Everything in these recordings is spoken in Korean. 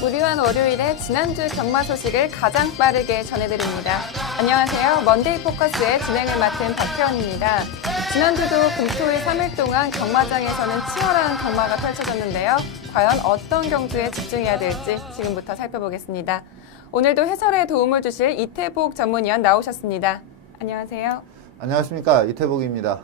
무료한 월요일에 지난주 경마 소식을 가장 빠르게 전해드립니다. 안녕하세요. 먼데이 포커스의 진행을 맡은 박혜원입니다. 지난주도 금토일 3일 동안 경마장에서는 치열한 경마가 펼쳐졌는데요. 과연 어떤 경주에 집중해야 될지 지금부터 살펴보겠습니다. 오늘도 해설에 도움을 주실 이태복 전문위원 나오셨습니다. 안녕하세요. 안녕하십니까, 이태복입니다.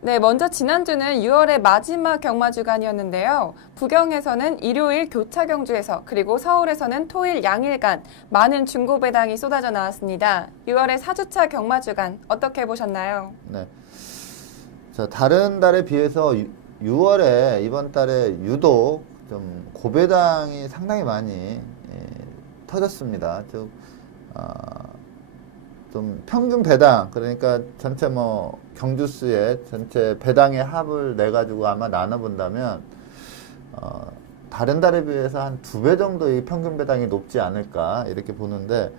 네, 먼저 지난주는 6월의 마지막 경마 주간이었는데요. 부경에서는 일요일 교차 경주에서 그리고 서울에서는 토일 양일간 많은 중고 배당이 쏟아져 나왔습니다. 6월의 4주차 경마 주간 어떻게 보셨나요? 네. 자, 다른 달에 비해서 6월에 이번 달에 유독 좀 고배당이 상당히 많이 터졌습니다. 즉, 좀 평균 배당, 그러니까 전체 경주수의 전체 배당의 합을 내가지고 아마 나눠본다면, 다른 달에 비해서 한 2배 정도 이 평균 배당이 높지 않을까, 이렇게 보는데,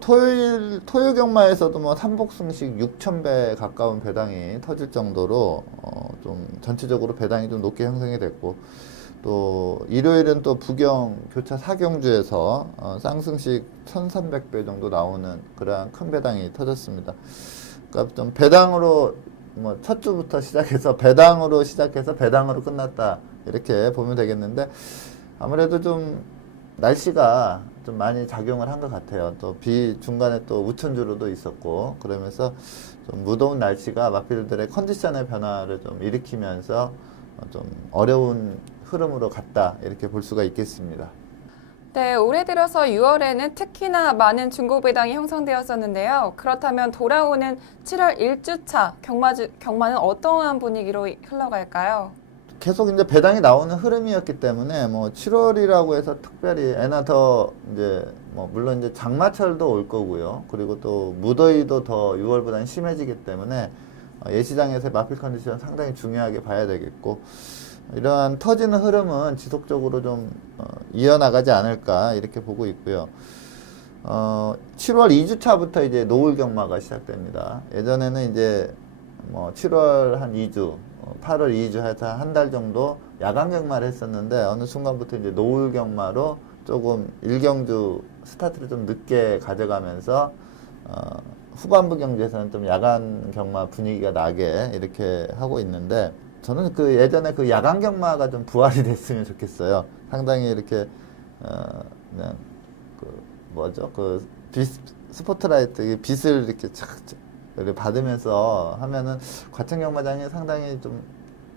토요일 경마에서도 삼복승식 6,000배 가까운 배당이 터질 정도로, 좀 전체적으로 배당이 좀 높게 형성이 됐고, 또 일요일은 또 부경 교차 4경주에서 쌍승식 1,300배 정도 나오는 그러한 큰 배당이 터졌습니다. 그러니까 좀 배당으로 첫 주부터 시작해서 배당으로 끝났다 이렇게 보면 되겠는데, 아무래도 좀 날씨가 좀 많이 작용을 한 것 같아요. 또 중간에 또 우천주로도 있었고, 그러면서 좀 무더운 날씨가 마필들의 컨디션의 변화를 좀 일으키면서 좀 어려운 흐름으로 갔다 이렇게 볼 수가 있겠습니다. 네, 올해 들어서 6월에는 특히나 많은 중고 배당이 형성되었었는데요. 그렇다면 돌아오는 7월 1주차 경마는 어떠한 분위기로 흘러갈까요? 계속 이제 배당이 나오는 흐름이었기 때문에 7월이라고 해서 특별히 애나 더 이제 물론 이제 장마철도 올 거고요. 그리고 또 무더위도 더 6월보다는 심해지기 때문에 예시장에서의 마필 컨디션 상당히 중요하게 봐야 되겠고, 이러한 터지는 흐름은 지속적으로 좀 이어나가지 않을까 이렇게 보고 있고요. 7월 2주차부터 이제 노을 경마가 시작됩니다. 예전에는 이제 7월 한 2주, 8월 2주 해서 한 달 정도 야간 경마를 했었는데, 어느 순간부터 이제 노을 경마로 조금 1경주 스타트를 좀 늦게 가져가면서 후반부 경주에서는 좀 야간 경마 분위기가 나게 이렇게 하고 있는데, 저는 예전에 야간 경마가 좀 부활이 됐으면 좋겠어요. 상당히 이렇게 그냥 스포트라이트 빛을 이렇게 착 받으면서 하면은 과천 경마장이 상당히 좀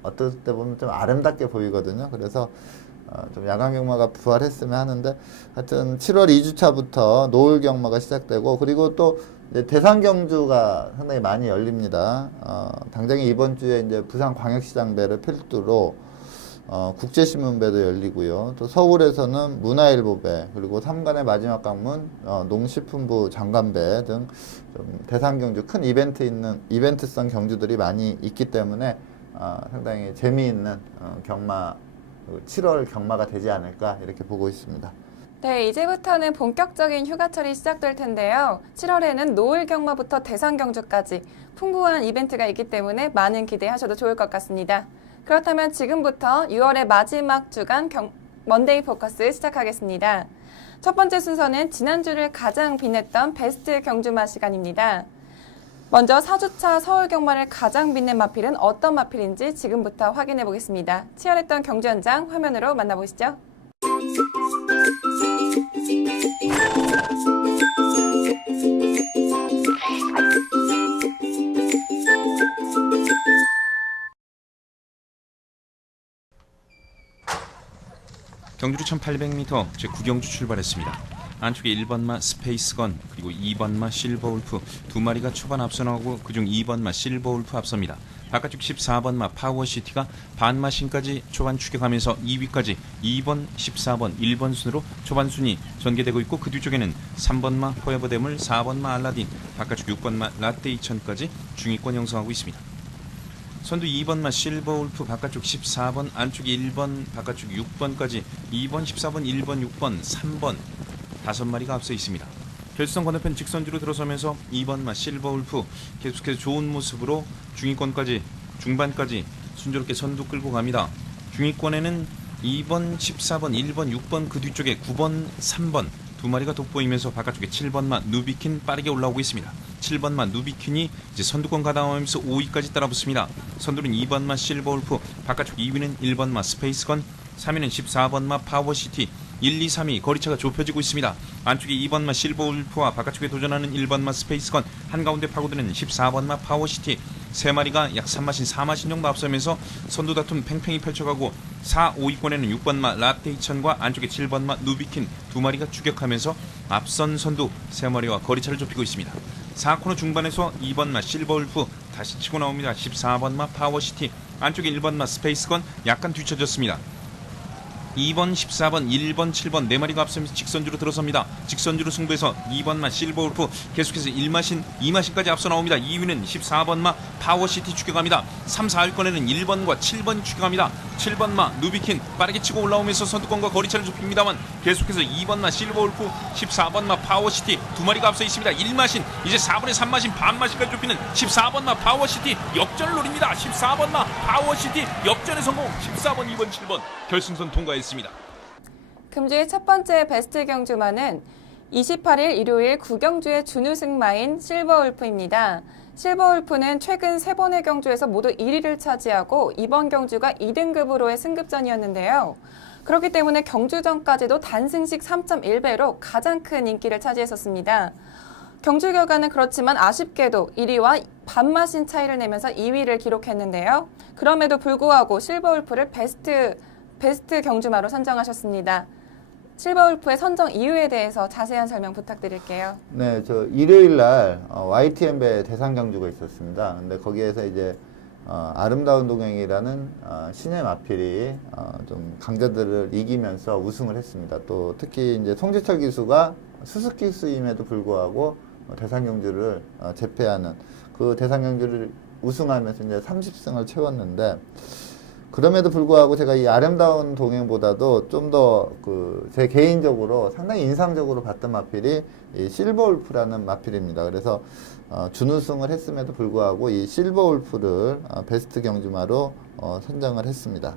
어떨 때 보면 좀 아름답게 보이거든요. 그래서 좀 야간 경마가 부활했으면 하는데, 하여튼 7월 2주차부터 노을 경마가 시작되고, 그리고 또 대상 경주가 상당히 많이 열립니다. 당장에 이번 주에 이제 부산광역시장배를 필두로 국제신문배도 열리고요. 또 서울에서는 문화일보배, 그리고 3간의 마지막 관문 농식품부 장관배 등 좀 대상 경주, 큰 이벤트성 경주들이 많이 있기 때문에 상당히 재미있는 7월 경마가 되지 않을까 이렇게 보고 있습니다. 네, 이제부터는 본격적인 휴가철이 시작될 텐데요. 7월에는 노을 경마부터 대상 경주까지 풍부한 이벤트가 있기 때문에 많은 기대하셔도 좋을 것 같습니다. 그렇다면 지금부터 6월의 마지막 주간 먼데이 포커스 시작하겠습니다. 첫 번째 순서는 지난주를 가장 빛냈던 베스트 경주마 시간입니다. 먼저 4주차 서울 경마를 가장 빛낸 마필은 어떤 마필인지 지금부터 확인해 보겠습니다. 치열했던 경주 현장 화면으로 만나보시죠. 경주로 1800m 제9경주 출발했습니다. 안쪽에 1번마 스페이스건, 그리고 2번마 실버울프 두 마리가 초반 앞서 나오고, 그중 2번마 실버울프 앞섭니다. 바깥쪽 14번마 파워시티가 반마신까지 초반 추격하면서 2위까지 2번, 14번, 1번 순으로 초반 순위 전개되고 있고, 그 뒤쪽에는 3번마 포에버데물, 4번마 알라딘, 바깥쪽 6번마 라떼 2000까지 중위권 형성하고 있습니다. 선두 2번마 실버울프, 바깥쪽 14번, 안쪽에 1번, 바깥쪽 6번까지 2번, 14번, 1번, 6번, 3번 5마리가 앞서 있습니다. 결승선 건너편 직선주로 들어서면서 2번마 실버울프 계속해서 좋은 모습으로 중위권까지, 중반까지 순조롭게 선두 끌고 갑니다. 중위권에는 2번, 14번, 1번, 6번 그 뒤쪽에 9번, 3번 두 마리가 돋보이면서 바깥쪽에 7번마 누비킨 빠르게 올라오고 있습니다. 7번마 누비킨이 이제 선두권 가담하면서 5위까지 따라붙습니다. 선두는 2번마 실버울프, 바깥쪽 2위는 1번마 스페이스건, 3위는 14번마 파워시티, 1, 2, 3위 거리차가 좁혀지고 있습니다. 안쪽에 2번마 실버울프와 바깥쪽에 도전하는 1번마 스페이스건, 한가운데 파고드는 14번마 파워시티, 세 마리가 약 3마신 4마신 정도 앞서면서 선두 다툼 팽팽히 펼쳐가고 4, 5위권에는 6번마 라테이천과 안쪽에 7번마 누비킨 두 마리가 추격하면서 앞선 선두 세 마리와 거리차를 좁히고 있습니다. 4코너 중반에서 2번마 실버울프 다시 치고 나옵니다. 14번마 파워시티, 안쪽에 1번마 스페이스건 약간 뒤쳐졌습니다. 2번, 14번, 1번, 7번 네 마리가 앞서면서 직선주로 들어섭니다. 직선주로 승부해서 2번마 실버울프 계속해서 1마신, 2마신까지 앞서 나옵니다. 2위는 14번마 파워시티 추격합니다. 3, 4위권에는 1번과 7번이 추격합니다. 7번마 누비킨 빠르게 치고 올라오면서 선두권과 거리차를 좁힙니다만 계속해서 2번마 실버울프, 14번마 파워시티 두 마리가 앞서 있습니다. 1마신, 이제 4분의 3마신 반마신까지 좁히는 14번마 파워시티 역전을 노립니다. 14번마 파워시티 역전의 성공. 14번, 2번, 7번 결승선 통과했습니다. 금주의 첫 번째 베스트 경주마는 28일 일요일 구경주의 준우승마인 실버울프입니다. 실버울프는 최근 3번의 경주에서 모두 1위를 차지하고 이번 경주가 2등급으로의 승급전이었는데요. 그렇기 때문에 경주 전까지도 단승식 3.1배로 가장 큰 인기를 차지했었습니다. 경주 결과는 그렇지만 아쉽게도 1위와 반마신 차이를 내면서 2위를 기록했는데요. 그럼에도 불구하고 실버울프를 베스트 경주마로 선정하셨습니다. 실버울프의 선정 이유에 대해서 자세한 설명 부탁드릴게요. 네, 저 일요일 날 YTN배 대상 경주가 있었습니다. 근데 거기에서 이제 아름다운 동행이라는 신의 마필이 좀 강자들을 이기면서 우승을 했습니다. 또 특히 이제 송지철 기수가 수수키 기수임에도 불구하고 대상 경주를 제패하는 그 대상 경주를 우승하면서 이제 30승을 채웠는데, 그럼에도 불구하고 제가 이 아름다운 동행보다도 좀 더 제 개인적으로 상당히 인상적으로 봤던 마필이 이 실버울프라는 마필입니다. 그래서 준우승을 했음에도 불구하고 이 실버울프를 베스트 경주마로 선정을 했습니다.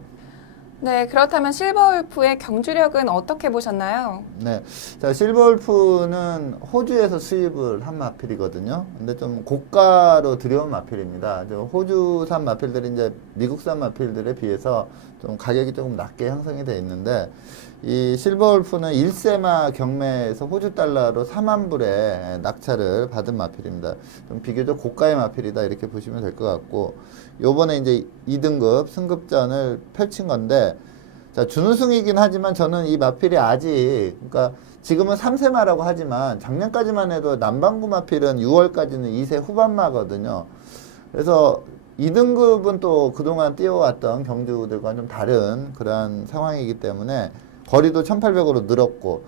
네, 그렇다면 실버울프의 경주력은 어떻게 보셨나요? 네. 자, 실버울프는 호주에서 수입을 한 마필이거든요. 근데 좀 고가로 들여온 마필입니다. 호주산 마필들이 이제 미국산 마필들에 비해서 좀 가격이 조금 낮게 형성이 되어 있는데, 이 실버울프는 1세마 경매에서 호주 달러로 4만 불의 낙찰을 받은 마필입니다. 좀 비교적 고가의 마필이다 이렇게 보시면 될 것 같고, 요번에 이제 2등급 승급전을 펼친 건데, 자, 준우승이긴 하지만 저는 이 마필이 아직, 그러니까 지금은 3세마라고 하지만 작년까지만 해도 남반구 마필은 6월까지는 2세 후반마거든요. 그래서 2등급은 또 그동안 뛰어왔던 경주들과 좀 다른 그러한 상황이기 때문에 거리도 1800으로 늘었고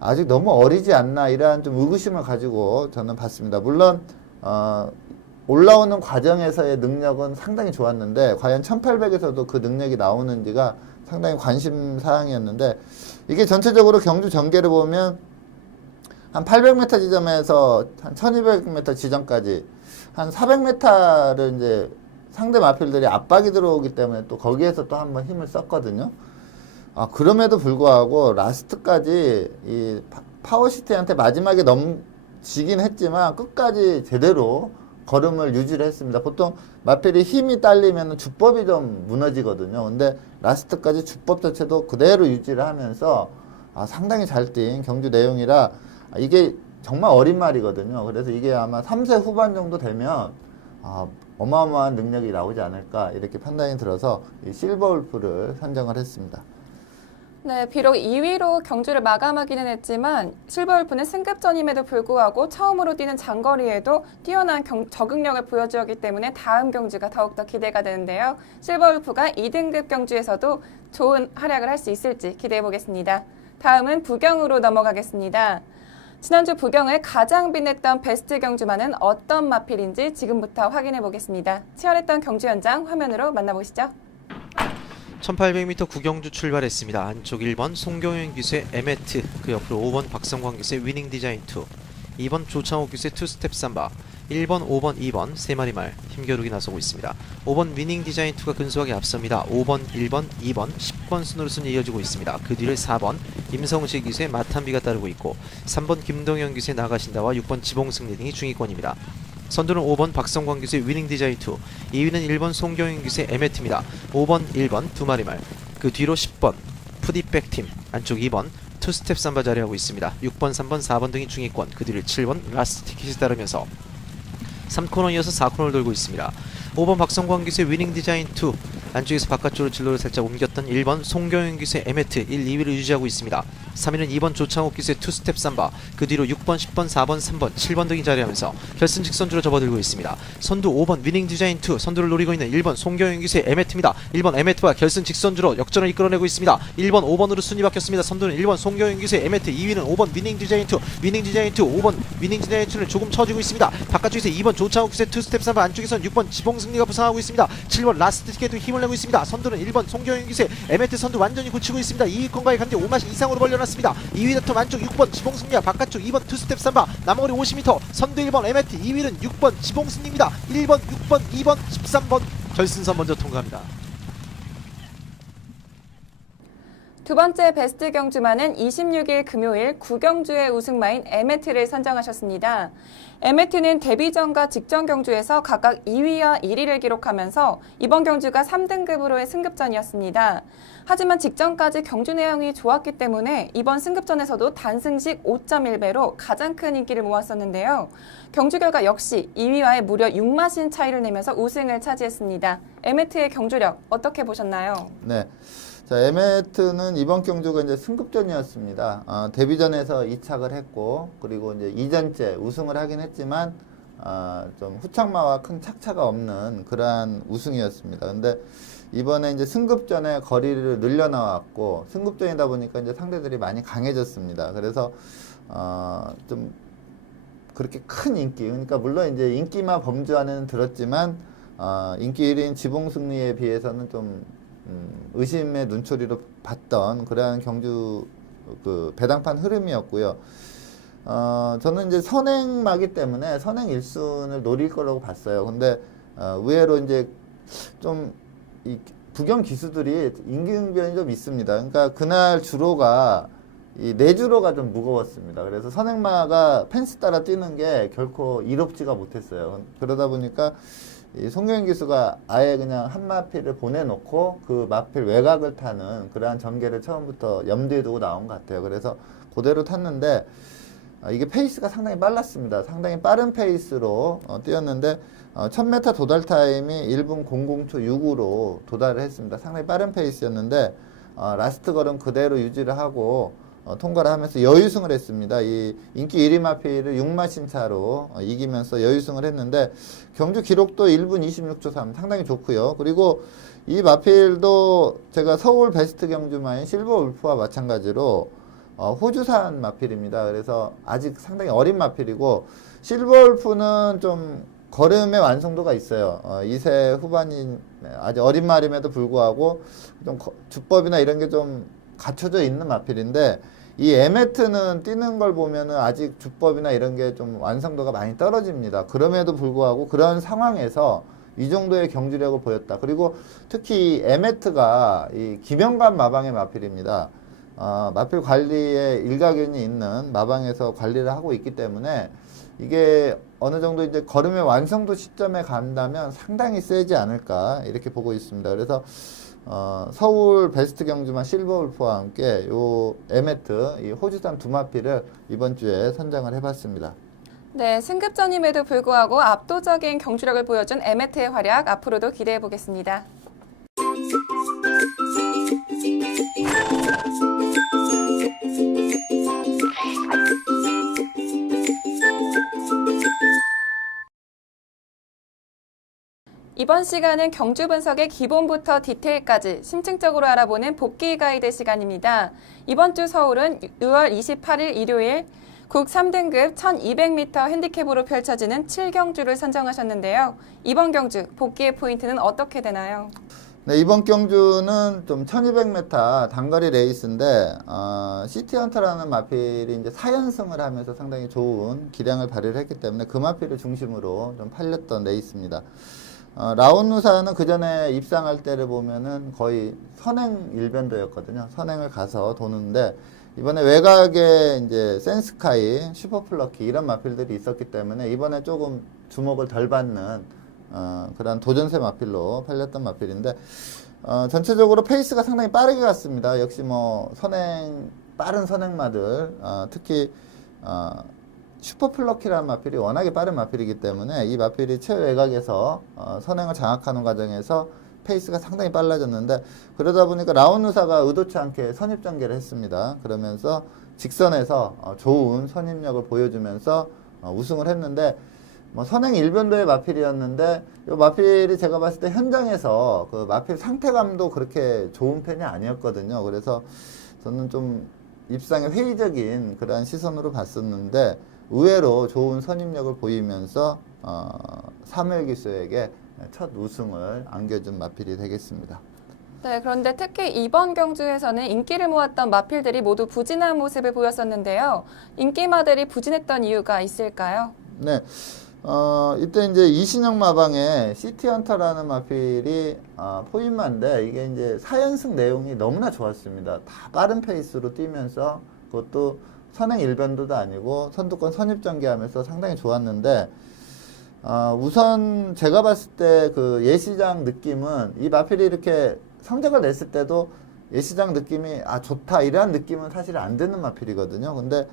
아직 너무 어리지 않나, 이러한 좀 의구심을 가지고 저는 봤습니다. 물론 올라오는 과정에서의 능력은 상당히 좋았는데 과연 1800에서도 그 능력이 나오는지가 상당히 관심 사항이었는데, 이게 전체적으로 경주 전개를 보면 한 800m 지점에서 한 1200m 지점까지 한 400m를 이제 상대 마필들이 압박이 들어오기 때문에 또 거기에서 또 한번 힘을 썼거든요. 그럼에도 불구하고 라스트까지 이 파워시티한테 마지막에 넘지긴 했지만 끝까지 제대로 걸음을 유지를 했습니다. 보통 마필이 힘이 딸리면 주법이 좀 무너지거든요. 근데 라스트까지 주법 자체도 그대로 유지를 하면서 상당히 잘 뛴 경주 내용이라 이게 정말 어린 말이거든요. 그래서 이게 아마 3세 후반 정도 되면 어마어마한 능력이 나오지 않을까 이렇게 판단이 들어서 이 실버울프를 선정을 했습니다. 네, 비록 2위로 경주를 마감하기는 했지만 실버울프는 승급전임에도 불구하고 처음으로 뛰는 장거리에도 뛰어난 적응력을 보여주었기 때문에 다음 경주가 더욱더 기대가 되는데요. 실버울프가 2등급 경주에서도 좋은 활약을 할 수 있을지 기대해 보겠습니다. 다음은 부경으로 넘어가겠습니다. 지난주 부경을 가장 빛냈던 베스트 경주마는 어떤 마필인지 지금부터 확인해 보겠습니다. 치열했던 경주 현장 화면으로 만나보시죠. 1800m 구경주 출발했습니다. 안쪽 1번 송경현 기수의 에메트, 그 옆으로 5번 박성광 기수의 위닝 디자인 2, 2번 조창욱 기수의 투스텝 삼바, 1번, 5번, 2번 3마리 말 힘겨루기 나서고 있습니다. 5번 위닝 디자인 2가 근소하게 앞섭니다. 5번, 1번, 2번, 10번 순으로 순위 이어지고 있습니다. 그 뒤를 4번 임성식 기수의 마탄비가 따르고 있고 3번 김동현 기수의 나가신다와 6번 지봉승리 등이 중위권입니다. 선두는 5번 박성광 기수의 위닝 디자인 2, 2위는 1번 송경윤 기수의 에메트입니다. 5번, 1번 2마리 말, 그 뒤로 10번 푸디백 팀, 안쪽 2번 투스텝 삼바 자리하고 있습니다. 6번, 3번, 4번 등이 중위권, 그 뒤를 7번 라스트 티켓이 따르면서 3코너 이어서 4코너를 돌고 있습니다. 5번 박성광 기수의 위닝 디자인 2, 안쪽에서 바깥쪽으로 진로를 살짝 옮겼던 1번 송경윤 기수의 에메트 1, 2위를 유지하고 있습니다. 3위는 2번 조창욱 기수의 투스텝 삼바, 그 뒤로 6번, 10번, 4번, 3번, 7번 등이 자리하면서 결승 직선주로 접어들고 있습니다. 선두 5번 위닝 디자인 2, 선두를 노리고 있는 1번 송경윤 기수의 에메트입니다. 1번 에메트와 결승 직선주로 역전을 이끌어내고 있습니다. 1번, 5번으로 순위 바뀌었습니다. 선두는 1번 송경윤 기수의 에메트, 2위는 5번 위닝 디자인 2, 위닝 디자인 2, 5번 위닝 디자인 2는 조금 처지고 있습니다. 바깥쪽에서 2번 조창욱 기수의 투스텝 삼바, 안쪽에선 6번 지봉승리가 부상하고 있습니다. 7번 라스트 티켓도 힘을 내고 있습니다. 선두는 1번 송경윤 기수의 에메트 선두 완전히 굳히고 있습니다. 2위권과의 간격 5마시 이상으로 벌려놨습니다. 2위 다툼 안쪽 6번 지봉승리와 바깥쪽 2번 투스텝 삼바, 남거리 50m, 선두 1번 에메트, 2위는 6번 지봉승리입니다. 1번, 6번, 2번, 13번 결승선 먼저 통과합니다. 두 번째 베스트 경주마는 26일 금요일 구경주의 우승마인 에메트를 선정하셨습니다. 에메트는 데뷔전과 직전 경주에서 각각 2위와 1위를 기록하면서 이번 경주가 3등급으로의 승급전이었습니다. 하지만 직전까지 경주 내용이 좋았기 때문에 이번 승급전에서도 단승식 5.1배로 가장 큰 인기를 모았었는데요. 경주 결과 역시 2위와의 무려 6마신 차이를 내면서 우승을 차지했습니다. 에메트의 경주력 어떻게 보셨나요? 네. 자, 에메트는 이번 경주가 이제 승급전이었습니다. 데뷔전에서 이착을 했고, 그리고 이제 2전째 우승을 하긴 했지만, 좀 후착마와 큰 착차가 없는 그러한 우승이었습니다. 근데 이번에 이제 승급전에 거리를 늘려나왔고, 승급전이다 보니까 이제 상대들이 많이 강해졌습니다. 그래서, 좀, 그렇게 큰 인기, 그러니까 물론 이제 인기만 범주 안에는 들었지만, 인기 1위인 지봉승리에 비해서는 좀, 의심의 눈초리로 봤던 그러한 경주 그 배당판 흐름이었고요. 저는 이제 선행마기 때문에 선행 1순을 노릴 거라고 봤어요. 근데 의외로 이제 좀 이 부경 기수들이 임기응변이 좀 있습니다. 그러니까 그날 주로가 이 내주로가 좀 무거웠습니다. 그래서 선행마가 펜스 따라 뛰는 게 결코 이롭지가 못했어요. 그러다 보니까 이 송경윤 기수가 아예 그냥 한 마필을 보내놓고 그 마필 외곽을 타는 그러한 전개를 처음부터 염두에 두고 나온 것 같아요. 그래서 그대로 탔는데 이게 페이스가 상당히 빨랐습니다. 상당히 빠른 페이스로 뛰었는데 1000m 도달 타임이 1분 00초 6으로 도달을 했습니다. 상당히 빠른 페이스였는데 라스트 걸음 그대로 유지를 하고 통과를 하면서 여유승을 했습니다. 이 인기 1위 마필을 6마신 차로 이기면서 여유승을 했는데 경주 기록도 1분 26초 3 상당히 좋고요. 그리고 이 마필도 제가 서울 베스트 경주마인 실버 울프와 마찬가지로 호주산 마필입니다. 그래서 아직 상당히 어린 마필이고 실버 울프는 좀 걸음의 완성도가 있어요. 2세 후반인 아직 어린 말임에도 불구하고 좀 주법이나 이런 게 좀 갖춰져 있는 마필인데 이 에메트는 뛰는 걸 보면은 아직 주법이나 이런 게 좀 완성도가 많이 떨어집니다. 그럼에도 불구하고 그런 상황에서 이 정도의 경주력을 보였다. 그리고 특히 에메트가 이 김영관 마방의 마필입니다. 마필 관리에 일가견이 있는 마방에서 관리를 하고 있기 때문에 이게 어느 정도 이제 걸음의 완성도 시점에 간다면 상당히 세지 않을까 이렇게 보고 있습니다. 그래서 서울 베스트 경주마 실버 울프와 함께 요 에메트 이 호주산 두 마필을 이번 주에 선정을 해봤습니다. 네, 승급전임에도 불구하고 압도적인 경주력을 보여준 에메트의 활약 앞으로도 기대해 보겠습니다. 이번 시간은 경주 분석의 기본부터 디테일까지 심층적으로 알아보는 복귀 가이드 시간입니다. 이번 주 서울은 6월 28일 일요일 국 3등급 1200m 핸디캡으로 펼쳐지는 7경주를 선정하셨는데요. 이번 경주 복귀의 포인트는 어떻게 되나요? 네, 이번 경주는 좀 1200m 단거리 레이스인데, 시티헌터라는 마필이 이제 4연승을 하면서 상당히 좋은 기량을 발휘를 했기 때문에 그 마필을 중심으로 좀 팔렸던 레이스입니다. 라온누사는 그 전에 입상할 때를 보면은 거의 선행 일변도였거든요. 선행을 가서 도는데, 이번에 외곽에 이제 센스카이, 슈퍼플러키 이런 마필들이 있었기 때문에 이번에 조금 주목을 덜 받는 그런 도전세 마필로 팔렸던 마필인데, 전체적으로 페이스가 상당히 빠르게 갔습니다. 역시 뭐 빠른 선행마들, 특히 슈퍼플러키라는 마필이 워낙에 빠른 마필이기 때문에 이 마필이 최외곽에서 선행을 장악하는 과정에서 페이스가 상당히 빨라졌는데, 그러다 보니까 라온누사가 의도치 않게 선입전개를 했습니다. 그러면서 직선에서 좋은 선입력을 보여주면서 우승을 했는데, 뭐 선행 일변도의 마필이었는데, 이 마필이 제가 봤을 때 현장에서 그 마필 상태감도 그렇게 좋은 편이 아니었거든요. 그래서 저는 좀 입상에 회의적인 그러한 시선으로 봤었는데, 의외로 좋은 선입력을 보이면서 3회 기수에게 첫 우승을 안겨준 마필이 되겠습니다. 네, 그런데 특히 이번 경주에서는 인기를 모았던 마필들이 모두 부진한 모습을 보였었는데요. 인기마들이 부진했던 이유가 있을까요? 네. 이때 이제 이신영 마방에 시티헌터라는 마필이 포인마인데, 이게 이제 4연승 내용이 너무나 좋았습니다. 다 빠른 페이스로 뛰면서, 그것도 선행 일변도도 아니고 선두권 선입전개하면서 상당히 좋았는데, 우선 제가 봤을 때 그 예시장 느낌은, 이 마필이 이렇게 성적을 냈을 때도 예시장 느낌이 좋다 이러한 느낌은 사실 안 드는 마필이거든요. 근데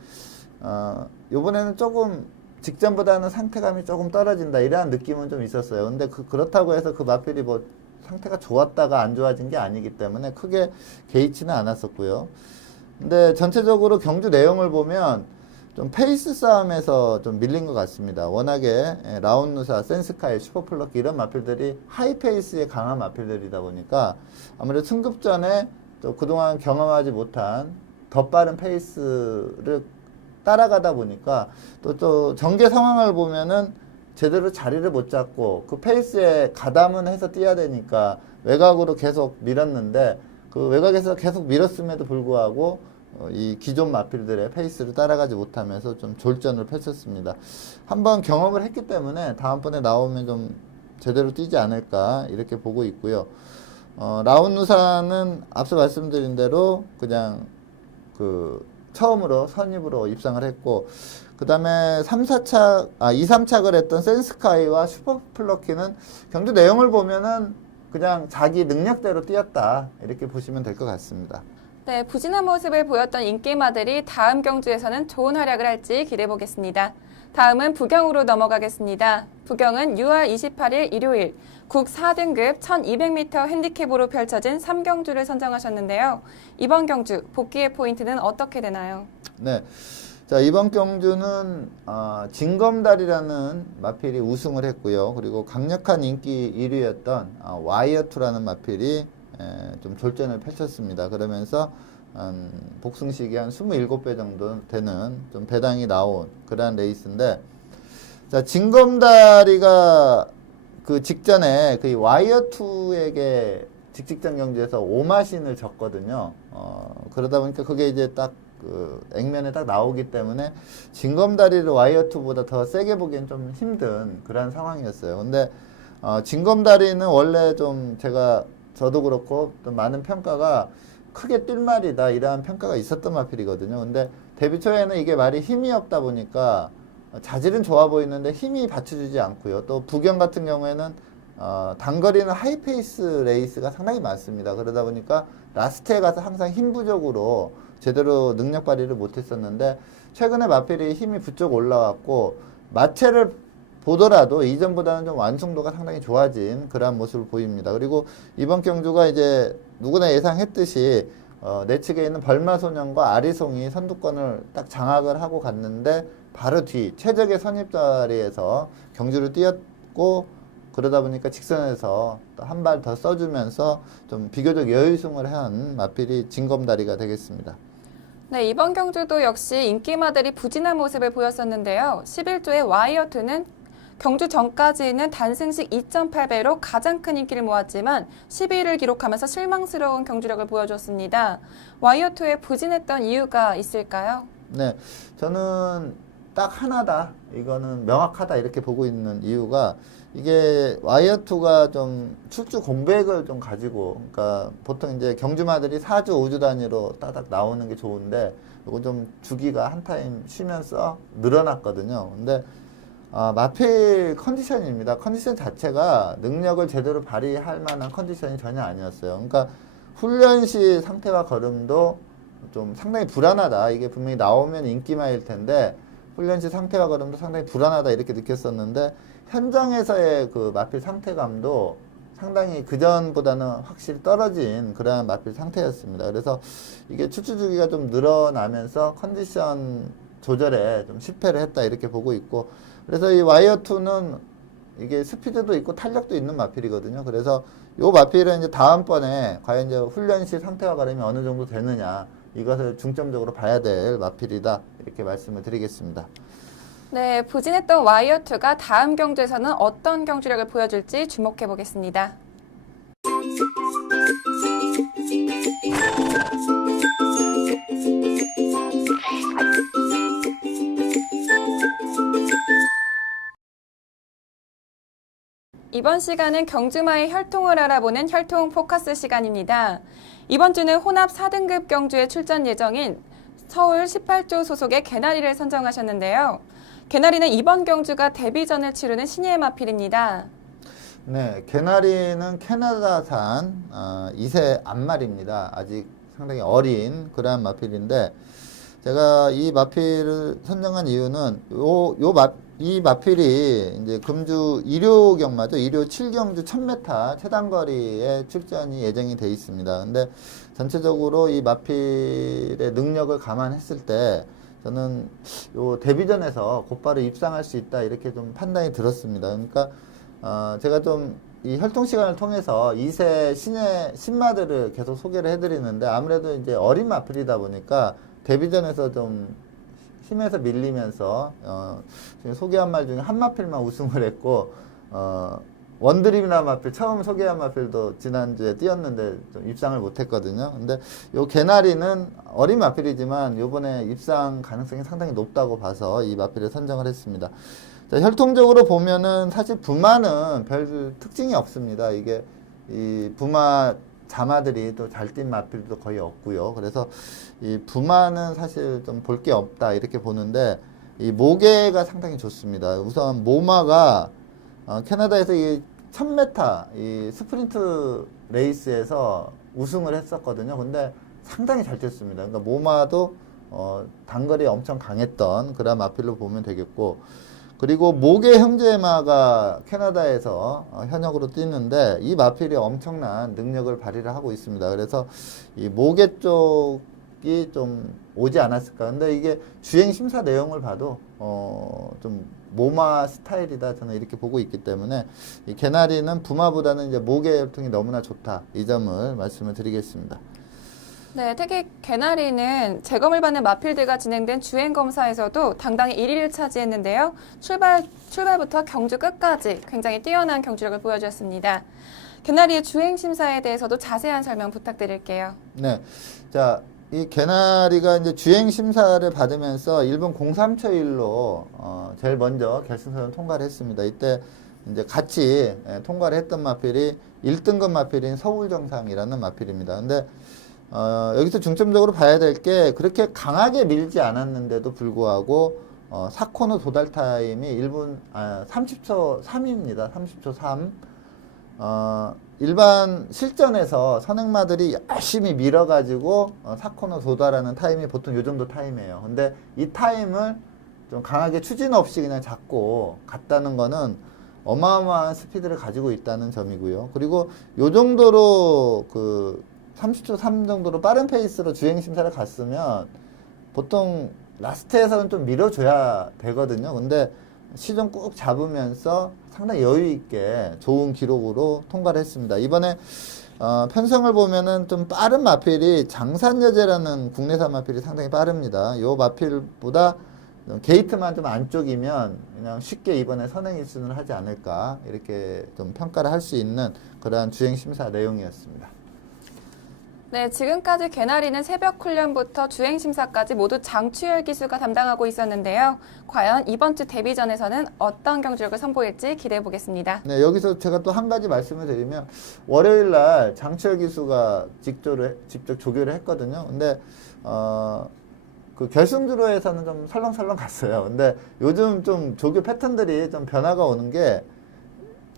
요번에는 조금 직전보다는 상태감이 조금 떨어진다 이러한 느낌은 좀 있었어요. 근데 그렇다고 해서 그 마필이 뭐 상태가 좋았다가 안 좋아진 게 아니기 때문에 크게 개의치는 않았었고요. 근데 전체적으로 경주 내용을 보면 좀 페이스 싸움에서 좀 밀린 것 같습니다. 워낙에 라온누사, 센스카이, 슈퍼플러키 이런 마필들이 하이 페이스에 강한 마필들이다 보니까 아무래도 승급전에 또 그동안 경험하지 못한 더 빠른 페이스를 따라가다 보니까 또 전개 상황을 보면은 제대로 자리를 못 잡고 그 페이스에 가담은 해서 뛰어야 되니까 외곽으로 계속 밀었는데, 그 외곽에서 계속 밀었음에도 불구하고 이 기존 마필들의 페이스를 따라가지 못하면서 좀 졸전을 펼쳤습니다. 한번 경험을 했기 때문에 다음번에 나오면 좀 제대로 뛰지 않을까 이렇게 보고 있고요. 라온누사는 앞서 말씀드린 대로 그냥 처음으로 선입으로 입상을 했고, 그 다음에 2, 3착을 했던 센스카이와 슈퍼플러키는 경주 내용을 보면은 그냥 자기 능력대로 뛰었다 이렇게 보시면 될 것 같습니다. 네, 부진한 모습을 보였던 인기마들이 다음 경주에서는 좋은 활약을 할지 기대해 보겠습니다. 다음은 부경으로 넘어가겠습니다. 부경은 6월 28일 일요일 국 4등급 1200m 핸디캡으로 펼쳐진 3경주를 선정하셨는데요. 이번 경주 복귀의 포인트는 어떻게 되나요? 네. 자, 이번 경주는 진검다리라는 마필이 우승을 했고요. 그리고 강력한 인기 1위였던 와이어투라는 마필이 좀 졸전을 펼쳤습니다. 그러면서 복승식이 한 27배 정도 되는 좀 배당이 나온 그러한 레이스인데, 자, 진검다리가 그 직전에 그 와이어투에게 직직전 경주에서 오마신을 졌거든요. 그러다 보니까 그게 이제 딱 그 액면에 딱 나오기 때문에 진검다리를 와이어투보다 더 세게 보기엔 좀 힘든 그런 상황이었어요. 근데 진검다리는 원래 좀 저도 그렇고 또 많은 평가가 크게 뛸 말이다 이러한 평가가 있었던 마필이거든요. 근데 데뷔 초에는 이게 말이 힘이 없다 보니까 자질은 좋아 보이는데 힘이 받쳐주지 않고요. 또 부경 같은 경우에는 단거리는 하이페이스 레이스가 상당히 많습니다. 그러다 보니까 라스트에 가서 항상 힘 부족으로 제대로 능력 발휘를 못했었는데, 최근에 마필이 힘이 부쩍 올라왔고 마체를 보더라도 이전보다는 좀 완성도가 상당히 좋아진 그러한 모습을 보입니다. 그리고 이번 경주가 이제 누구나 예상했듯이 내측에 있는 벌마소년과 아리송이 선두권을 딱 장악을 하고 갔는데, 바로 뒤 최적의 선입 자리에서 경주를 뛰었고, 그러다 보니까 직선에서 또 한 발 더 써주면서 좀 비교적 여유승을 한 마필이 진검다리가 되겠습니다. 네, 이번 경주도 역시 인기마들이 부진한 모습을 보였었는데요. 11조의 와이어투는 경주 전까지는 단승식 2.8배로 가장 큰 인기를 모았지만 12위를 기록하면서 실망스러운 경주력을 보여줬습니다. 와이어2에 부진했던 이유가 있을까요? 네, 저는 딱 하나다. 이거는 명확하다. 이렇게 보고 있는 이유가 이게 와이어2가 좀 출주 공백을 좀 가지고, 그러니까 보통 이제 경주마들이 4주, 5주 단위로 따닥 나오는 게 좋은데, 이거 좀 주기가 한 타임 쉬면서 늘어났거든요. 근데 마필 컨디션입니다. 컨디션 자체가 능력을 제대로 발휘할 만한 컨디션이 전혀 아니었어요. 그러니까 훈련 시 상태와 걸음도 좀 상당히 불안하다. 이게 분명히 나오면 인기마일 텐데 훈련 시 상태와 걸음도 상당히 불안하다 이렇게 느꼈었는데 현장에서의 그 마필 상태감도 상당히 그전보다는 확실히 떨어진 그러한 마필 상태였습니다. 그래서 이게 출주 주기가 좀 늘어나면서 컨디션 조절에 좀 실패를 했다 이렇게 보고 있고, 그래서 이 와이어2는 이게 스피드도 있고 탄력도 있는 마필이거든요. 그래서 요 마필은 이제 다음번에 과연 이제 훈련 시 상태와 걸음이 어느 정도 되느냐, 이것을 중점적으로 봐야 될 마필이다 이렇게 말씀을 드리겠습니다. 네, 부진했던 와이어2가 다음 경주에서는 어떤 경주력을 보여줄지 주목해 보겠습니다. 이번 시간은 경주마의 혈통을 알아보는 혈통 포커스 시간입니다. 이번 주는 혼합 4등급 경주에 출전 예정인 서울 18조 소속의 개나리를 선정하셨는데요. 개나리는 이번 경주가 데뷔전을 치르는 신예의 마필입니다. 네, 개나리는 캐나다산 2세 암말입니다. 아직 상당히 어린 그러한 마필인데, 제가 이 마필을 선정한 이유는 이 마필이 이제 금주 1호 경마죠. 1호 7경주 1000m 최단거리에 출전이 예정이 돼 있습니다. 근데 전체적으로 이 마필의 능력을 감안했을 때 저는 요 데뷔전에서 곧바로 입상할 수 있다 이렇게 좀 판단이 들었습니다. 그러니까 제가 좀 이 혈통 시간을 통해서 2세 신마들을 계속 소개를 해드리는데, 아무래도 이제 어린 마필이다 보니까 데뷔전에서 좀 힘에서 밀리면서 지금 소개한 말 중에 한 마필만 우승을 했고, 원드림이나 마필 처음 소개한 마필도 지난주에 뛰었는데 좀 입상을 못했거든요. 근데 요 개나리는 어린 마필이지만 요번에 입상 가능성이 상당히 높다고 봐서 이 마필을 선정을 했습니다. 자, 혈통적으로 보면은 사실 부마는 별 특징이 없습니다. 이게 이 부마 자마들이 또 잘 뛴 마필도 거의 없고요. 그래서 이 부마는 사실 좀 볼 게 없다 이렇게 보는데, 이 모계가 상당히 좋습니다. 우선 모마가 캐나다에서 이 1000m 이 스프린트 레이스에서 우승을 했었거든요. 근데 상당히 잘 뛰었습니다. 그러니까 모마도 단거리에 엄청 강했던 그런 마필로 보면 되겠고, 그리고 모계 형제마가 캐나다에서 현역으로 뛰는데 이 마필이 엄청난 능력을 발휘를 하고 있습니다. 그래서 이 모계 쪽이 좀 오지 않았을까. 근데 이게 주행 심사 내용을 봐도 좀 모마 스타일이다 저는 이렇게 보고 있기 때문에 이 개나리는 부마보다는 이제 모계 혈통이 너무나 좋다, 이 점을 말씀을 드리겠습니다. 네, 특히 개나리는 재검을 받는 마필들과 진행된 주행 검사에서도 당당히 1위를 차지했는데요. 출발부터 경주 끝까지 굉장히 뛰어난 경주력을 보여주었습니다. 개나리의 주행 심사에 대해서도 자세한 설명 부탁드릴게요. 네, 자, 이 개나리가 이제 주행 심사를 받으면서 일본 037로 제일 먼저 결승선을 통과를 했습니다. 이때 이제 같이 통과를 했던 마필이 1등급 마필인 서울정상이라는 마필입니다. 근데 여기서 중점적으로 봐야 될 게, 그렇게 강하게 밀지 않았는데도 불구하고 4코너 도달 타임이 1분 30초 3입니다. 30초 3. 일반 실전에서 선행마들이 열심히 밀어가지고 4코너 도달하는 타임이 보통 요 정도 타임이에요. 근데 이 타임을 좀 강하게 추진 없이 그냥 잡고 갔다는 거는 어마어마한 스피드를 가지고 있다는 점이고요. 그리고 요 정도로 30초 3 정도로 빠른 페이스로 주행 심사를 갔으면 보통 라스트에서는 좀 밀어줘야 되거든요. 근데 시점 꾹 잡으면서 상당히 여유 있게 좋은 기록으로 통과를 했습니다. 이번에 편성을 보면은 좀 빠른 마필이 장산여제라는 국내산 마필이 상당히 빠릅니다. 요 마필보다 게이트만 좀 안쪽이면 그냥 쉽게 이번에 선행 일순을 하지 않을까 이렇게 좀 평가를 할 수 있는 그러한 주행 심사 내용이었습니다. 네, 지금까지 개나리는 새벽 훈련부터 주행 심사까지 모두 장추열 기수가 담당하고 있었는데요. 과연 이번 주 데뷔전에서는 어떤 경주력을 선보일지 기대해 보겠습니다. 네, 여기서 제가 또 한 가지 말씀을 드리면 월요일 날 장철 기수가 직접 조교를 했거든요. 근데 그 결승주로에서는 좀 설렁설렁 갔어요. 근데 요즘 좀 조교 패턴들이 좀 변화가 오는 게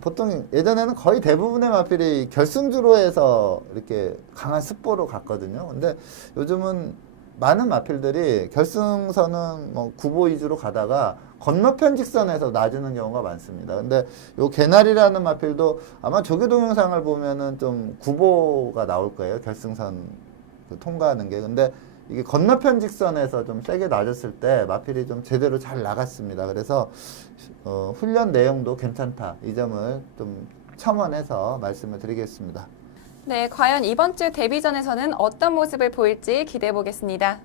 보통 예전에는 거의 대부분의 마필이 결승주로에서 이렇게 강한 습보로 갔거든요. 근데 요즘은 많은 마필들이 결승선은 뭐 구보 위주로 가다가 건너편 직선에서 놔주는 경우가 많습니다. 근데 요 개나리라는 마필도 아마 조교 동영상을 보면은 좀 구보가 나올 거예요. 결승선 통과하는 게. 근데 이게 건너편 직선에서 좀 세게 놔줬을 때 마필이 좀 제대로 잘 나갔습니다. 그래서 훈련 내용도 괜찮다. 이 점을 좀 첨언해서 말씀을 드리겠습니다. 네, 과연 이번 주 데뷔전에서는 어떤 모습을 보일지 기대해 보겠습니다.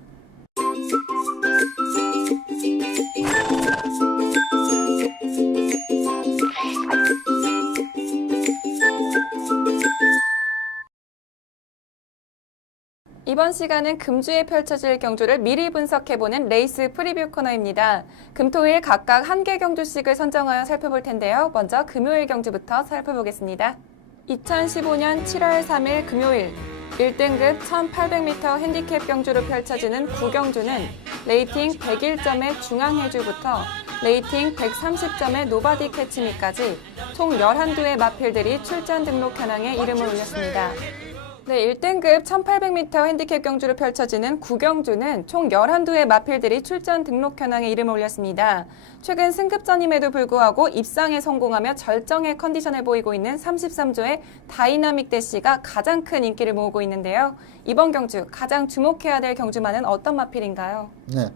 이번 시간은 금주에 펼쳐질 경주를 미리 분석해보는 레이스 프리뷰 코너입니다. 금토일 각각 한 개 경주씩을 선정하여 살펴볼 텐데요. 먼저 금요일 경주부터 살펴보겠습니다. 2015년 7월 3일 금요일 1등급 1800m 핸디캡 경주로 펼쳐지는 9경주는 레이팅 101점의 중앙해주부터 레이팅 130점의 노바디 캐치미까지 총 11두의 마필들이 출전 등록 현황에 이름을 올렸습니다. 네, 1등급 1800m 핸디캡 경주로 펼쳐지는 9경주는 총 11두의 마필들이 출전 등록 현황에 이름을 올렸습니다. 최근 승급전임에도 불구하고 입상에 성공하며 절정의 컨디션을 보이고 있는 33조의 다이나믹 대시가 가장 큰 인기를 모으고 있는데요. 이번 경주 가장 주목해야 될 경주만은 어떤 마필인가요? 네.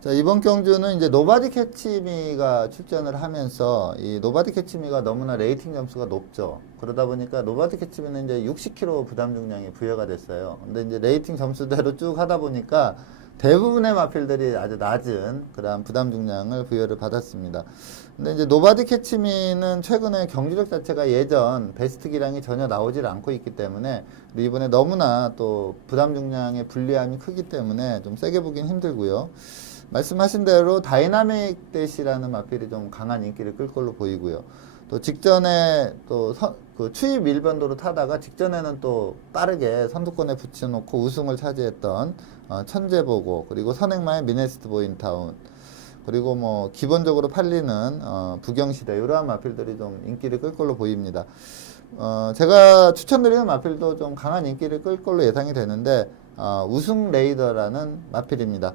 자, 이번 경주는 이제 노바디 캐치미가 출전을 하면서 이 노바디 캐치미가 너무나 레이팅 점수가 높죠. 그러다 보니까 노바디 캐치미는 이제 60kg 부담 중량이 부여가 됐어요. 근데 이제 레이팅 점수대로 쭉 하다 보니까 대부분의 마필들이 아주 낮은 그런 부담 중량을 부여를 받았습니다. 근데 이제 노바디 캐치미는 최근에 경주력 자체가 예전 베스트 기량이 전혀 나오질 않고 있기 때문에 이번에 너무나 또 부담 중량의 불리함이 크기 때문에 좀 세게 보긴 힘들고요. 말씀하신 대로 다이나믹 대시라는 마필이 좀 강한 인기를 끌 걸로 보이고요. 또 직전에 또 그 추입 일변도로 타다가 직전에는 또 빠르게 선두권에 붙여놓고 우승을 차지했던 천재보고, 그리고 선행마의 미네스트 보인타운, 그리고 뭐 기본적으로 팔리는 부경시대, 이러한 마필들이 좀 인기를 끌 걸로 보입니다. 제가 추천드리는 마필도 좀 강한 인기를 끌 걸로 예상이 되는데 우승 레이더라는 마필입니다.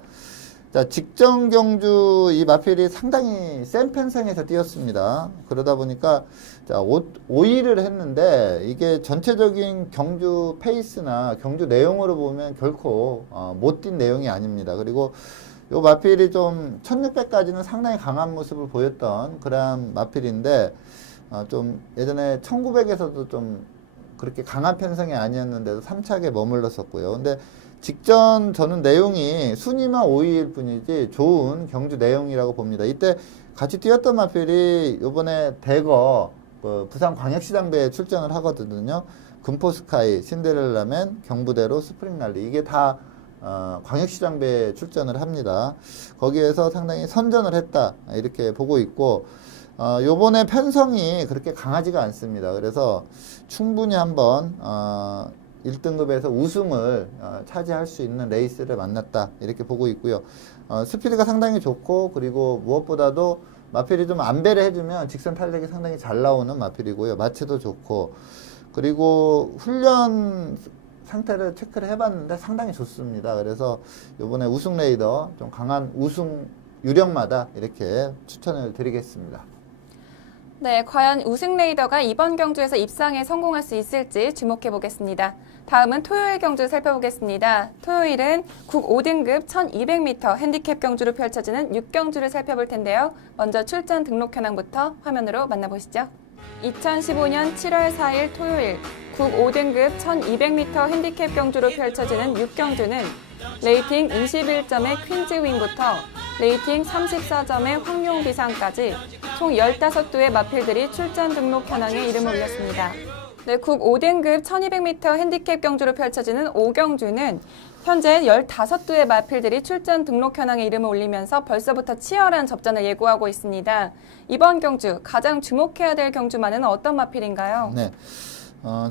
자, 직전 경주 이 마필이 상당히 센 편성에서 뛰었습니다. 그러다 보니까 자, 5위를 했는데 이게 전체적인 경주 페이스나 경주 내용으로 보면 결코 못 뛴 내용이 아닙니다. 그리고 요 마필이 좀 1600까지는 상당히 강한 모습을 보였던 그런 마필인데 좀 예전에 1900에서도 좀 그렇게 강한 편성이 아니었는데도 3착에 머물렀었고요. 근데 직전 저는 내용이 순위만 5위일 뿐이지 좋은 경주 내용이라고 봅니다. 이때 같이 뛰었던 마필이 요번에 대거 부산광역시장배에 출전을 하거든요. 금포스카이, 신데렐라맨, 경부대로, 스프링날리, 이게 다 광역시장배에 출전을 합니다. 거기에서 상당히 선전을 했다, 이렇게 보고 있고 요번에 편성이 그렇게 강하지가 않습니다. 그래서 충분히 한번 1등급에서 우승을 차지할 수 있는 레이스를 만났다, 이렇게 보고 있고요. 스피드가 상당히 좋고, 그리고 무엇보다도 마필이 좀 안배를 해주면 직선 탄력이 상당히 잘 나오는 마필이고요. 마체도 좋고, 그리고 훈련 상태를 체크를 해봤는데 상당히 좋습니다. 그래서 이번에 우승 레이더, 좀 강한 우승 유력마다 이렇게 추천을 드리겠습니다. 네, 과연 우승 레이더가 이번 경주에서 입상에 성공할 수 있을지 주목해 보겠습니다. 다음은 토요일 경주 살펴보겠습니다. 토요일은 국 5등급 1200m 핸디캡 경주로 펼쳐지는 6경주를 살펴볼 텐데요. 먼저 출전 등록 현황부터 화면으로 만나보시죠. 2015년 7월 4일 토요일 국 5등급 1200m 핸디캡 경주로 펼쳐지는 6경주는 레이팅 21점의 퀸즈윙부터 레이팅 34점의 황룡비상까지 총 15두의 마필들이 출전 등록 현황에 이름을 올렸습니다. 네, 국 5등급 1200m 핸디캡 경주로 펼쳐지는 5경주는 현재 15두의 마필들이 출전 등록 현황에 이름을 올리면서 벌써부터 치열한 접전을 예고하고 있습니다. 이번 경주 가장 주목해야 될 경주만은 어떤 마필인가요? 네,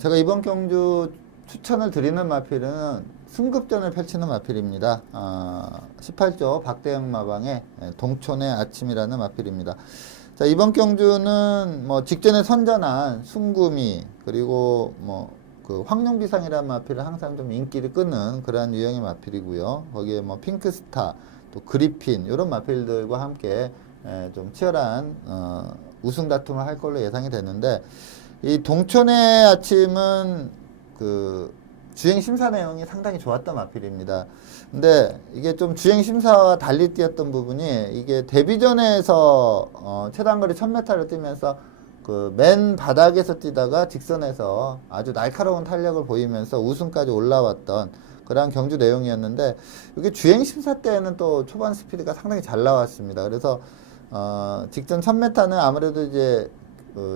제가 이번 경주 추천을 드리는 마필은 승급전을 펼치는 마필입니다. 18조 박대영 마방의 동촌의 아침이라는 마필입니다. 자, 이번 경주는 뭐 직전에 선전한 순구미 그리고 그 황룡비상이라는 마필은 항상 좀 인기를 끄는 그러한 유형의 마필이고요. 거기에 뭐 핑크스타, 또 그리핀 이런 마필들과 함께 좀 치열한 우승 다툼을 할 걸로 예상이 되는데, 이 동촌의 아침은 그 주행 심사 내용이 상당히 좋았던 마필입니다. 근데 이게 좀 주행 심사와 달리 뛰었던 부분이, 이게 데뷔전에서 최단거리 1000m를 뛰면서 그 맨 바닥에서 뛰다가 직선에서 아주 날카로운 탄력을 보이면서 우승까지 올라왔던 그러한 경주 내용이었는데, 이게 주행 심사 때는 또 초반 스피드가 상당히 잘 나왔습니다. 그래서 직전 1000m는 아무래도 이제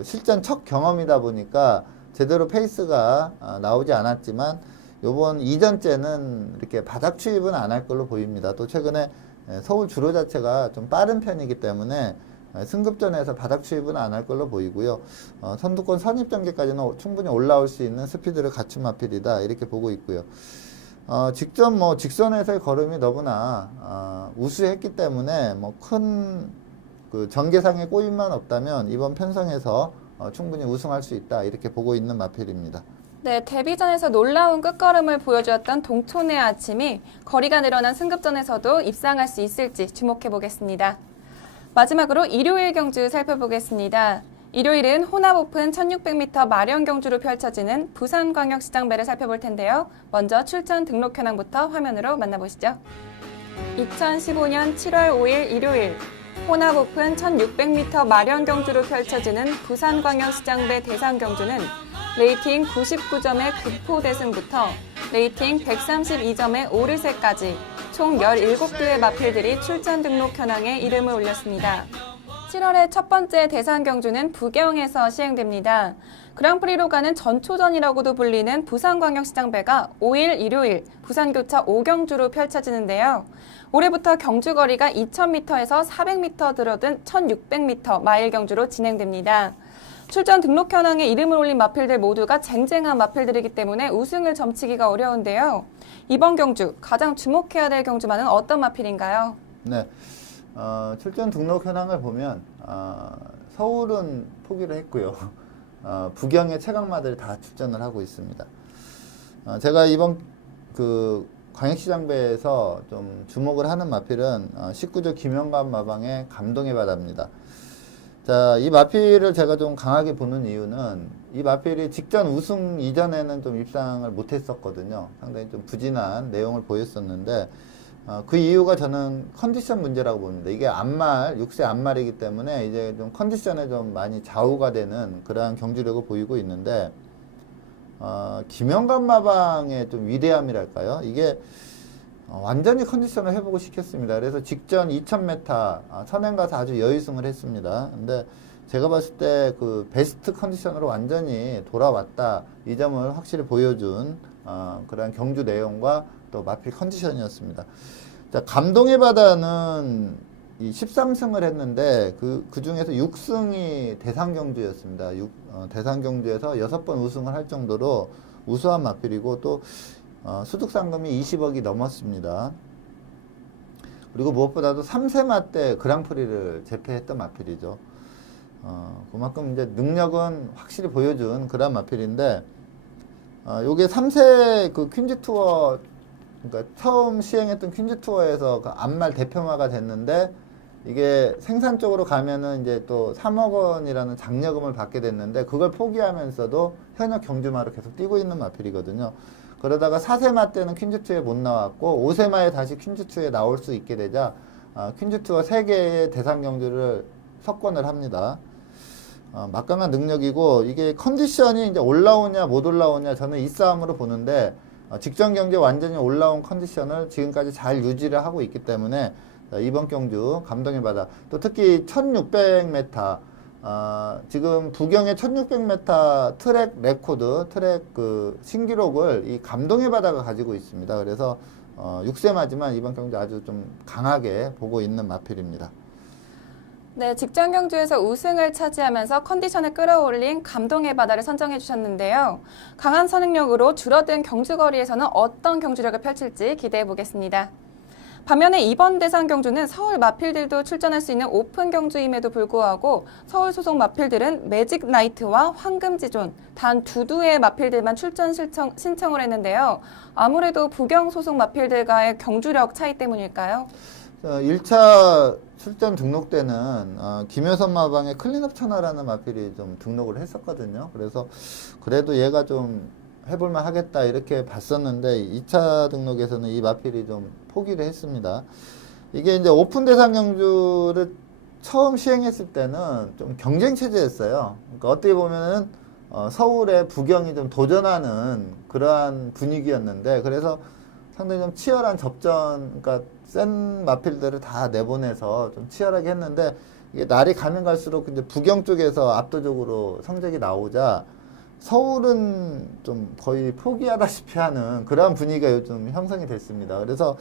실전 첫 경험이다 보니까 제대로 페이스가 나오지 않았지만, 요번 2전째는 이렇게 바닥 추입은 안 할 걸로 보입니다. 또 최근에 서울 주로 자체가 좀 빠른 편이기 때문에 승급전에서 바닥 추입은 안 할 걸로 보이고요. 선두권 선입 전개까지는 충분히 올라올 수 있는 스피드를 갖춘 마필이다, 이렇게 보고 있고요. 직전 직선에서의 걸음이 너무나 우수했기 때문에 큰 그 전개상의 꼬임만 없다면 이번 편성에서 충분히 우승할 수 있다, 이렇게 보고 있는 마필입니다. 네, 데뷔전에서 놀라운 끝걸음을 보여주었던 동촌의 아침이 거리가 늘어난 승급전에서도 입상할 수 있을지 주목해 보겠습니다. 마지막으로 일요일 경주 살펴보겠습니다. 일요일은 혼합 오픈 1600m 마련 경주로 펼쳐지는 부산광역시장배를 살펴볼 텐데요. 먼저 출전 등록 현황부터 화면으로 만나보시죠. 2015년 7월 5일 일요일 혼합 오픈 1600m 마련 경주로 펼쳐지는 부산광역시장배 대상 경주는 레이팅 99점의 급포대승부터 레이팅 132점의 오르세까지 총 17두의 마필들이 출전 등록 현황에 이름을 올렸습니다. 7월의 첫 번째 대상 경주는 부경에서 시행됩니다. 그랑프리로 가는 전초전이라고도 불리는 부산광역시장배가 5일 일요일 부산교차 5경주로 펼쳐지는데요. 올해부터 경주 거리가 2000m에서 400m 들어든 1600m 마일 경주로 진행됩니다. 출전 등록 현황에 이름을 올린 마필들 모두가 쟁쟁한 마필들이기 때문에 우승을 점치기가 어려운데요. 이번 경주 가장 주목해야 될 경주만은 어떤 마필인가요? 네, 출전 등록 현황을 보면 서울은 포기를 했고요. 부경의 최강마들이 다 출전을 하고 있습니다. 제가 이번 그 광역시장배에서 좀 주목을 하는 마필은 19조 김영감 마방의 감동의 바다입니다. 자, 이 마필을 제가 좀 강하게 보는 이유는, 이 마필이 직전 우승 이전에는 좀 입상을 못했었거든요. 상당히 좀 부진한 내용을 보였었는데, 그 이유가 저는 컨디션 문제라고 봅니다. 이게 암말, 6세 암말이기 때문에 이제 좀 컨디션에 좀 많이 좌우가 되는 그러한 경주력을 보이고 있는데, 김영감 마방의 좀 위대함이랄까요? 이게 완전히 컨디션을 회복을 시켰습니다. 그래서 직전 2000m 선행 가서 아주 여유승을 했습니다. 근데 제가 봤을 때 그 베스트 컨디션으로 완전히 돌아왔다, 이 점을 확실히 보여준 그런 경주 내용과 또 마필 컨디션이었습니다. 자, 감동의 바다는 이 13승을 했는데 그 중에서 6승이 대상 경주였습니다. 대상 경주에서 6번 우승을 할 정도로 우수한 마필이고, 또 수득 상금이 20억이 넘었습니다. 그리고 무엇보다도 3세마 때 그랑프리를 제패했던 마필이죠. 그만큼 이제 능력은 확실히 보여준 그런 마필인데, 요게 3세 그 퀸즈 투어, 그러니까 처음 시행했던 퀸즈 투어에서 그 암말 대표마가 됐는데, 이게 생산 쪽으로 가면은 이제 또 3억 원이라는 장려금을 받게 됐는데, 그걸 포기하면서도 현역 경주마로 계속 뛰고 있는 마필이거든요. 그러다가 4세마 때는 퀸즈2에 못 나왔고 5세마에 다시 퀸즈2에 나올 수 있게 되자 퀸즈2와 3개의 대상 경주를 석권을 합니다. 막강한 능력이고, 이게 컨디션이 이제 올라오냐 못 올라오냐, 저는 이 싸움으로 보는데, 직전 경기에 완전히 올라온 컨디션을 지금까지 잘 유지를 하고 있기 때문에 자, 이번 경주 감동의 바다. 또 특히 1600m 지금 부경의 1600m 트랙 레코드, 트랙 그 신기록을 이 감동의 바다가 가지고 있습니다. 그래서 6세마지만 이번 경주 아주 좀 강하게 보고 있는 마필입니다. 네, 직전 경주에서 우승을 차지하면서 컨디션을 끌어올린 감동의 바다를 선정해 주셨는데요. 강한 선행력으로 줄어든 경주거리에서는 어떤 경주력을 펼칠지 기대해 보겠습니다. 반면에 이번 대상 경주는 서울 마필들도 출전할 수 있는 오픈 경주임에도 불구하고 서울 소속 마필들은 매직 나이트와 황금지존 단 2두의 마필들만 출전 신청을 했는데요. 아무래도 부경 소속 마필들과의 경주력 차이 때문일까요? 1차 출전 등록 때는 김효선 마방의 클린업 천하라는 마필이 좀 등록을 했었거든요. 그래서 그래도 얘가 좀 해볼만 하겠다 이렇게 봤었는데 2차 등록에서는 이 마필이 좀 포기를 했습니다. 이게 이제 오픈 대상 경주를 처음 시행했을 때는 좀 경쟁 체제였어요. 그러니까 어떻게 보면은 서울의 부경이 좀 도전하는 그러한 분위기였는데 그래서 상당히 좀 치열한 접전, 그러니까 센 마필들을 다 내보내서 좀 치열하게 했는데 이게 날이 가면 갈수록 이제 부경 쪽에서 압도적으로 성적이 나오자 서울은 좀 거의 포기하다시피 하는 그러한 분위기가 요즘 형성이 됐습니다. 그래서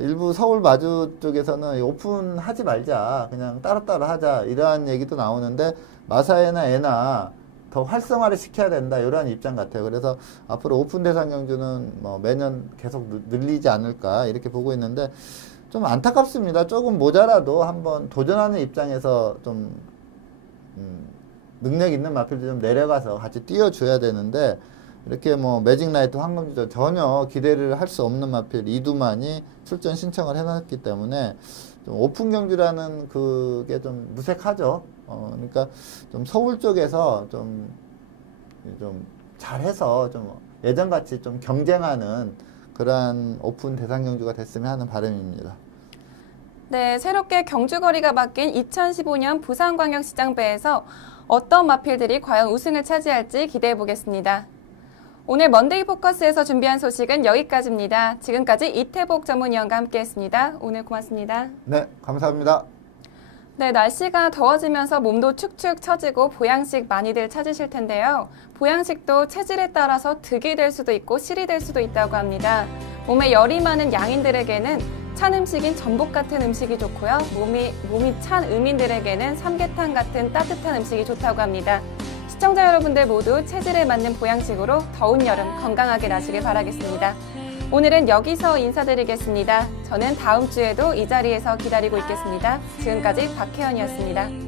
일부 서울 마주 쪽에서는 오픈하지 말자, 그냥 따로따로 하자 이러한 얘기도 나오는데 마사에나 에나 더 활성화를 시켜야 된다 이러한 입장 같아요. 그래서 앞으로 오픈 대상 경주는 뭐 매년 계속 늘리지 않을까 이렇게 보고 있는데 좀 안타깝습니다. 조금 모자라도 한번 도전하는 입장에서 좀 능력 있는 마필도 좀 내려가서 같이 뛰어줘야 되는데 이렇게 뭐 매직 나이트 황금지조 전혀 기대를 할 수 없는 마필 2두만이 출전 신청을 해놨기 때문에 좀 오픈 경주라는 그게 좀 무색하죠. 그러니까 좀 서울 쪽에서 좀 잘해서 좀 예전같이 좀 경쟁하는 그러한 오픈 대상 경주가 됐으면 하는 바람입니다. 네, 새롭게 경주거리가 바뀐 2015년 부산광역시장배에서 어떤 마필들이 과연 우승을 차지할지 기대해 보겠습니다. 오늘 먼데이 포커스에서 준비한 소식은 여기까지입니다. 지금까지 이태복 전문위원과 함께했습니다. 오늘 고맙습니다. 네, 감사합니다. 네, 날씨가 더워지면서 몸도 축축 처지고 보양식 많이들 찾으실 텐데요. 보양식도 체질에 따라서 득이 될 수도 있고 실이 될 수도 있다고 합니다. 몸에 열이 많은 양인들에게는 찬 음식인 전복 같은 음식이 좋고요. 몸이 찬 음인들에게는 삼계탕 같은 따뜻한 음식이 좋다고 합니다. 시청자 여러분들 모두 체질에 맞는 보양식으로 더운 여름 건강하게 나시길 바라겠습니다. 오늘은 여기서 인사드리겠습니다. 저는 다음 주에도 이 자리에서 기다리고 있겠습니다. 지금까지 박혜연이었습니다.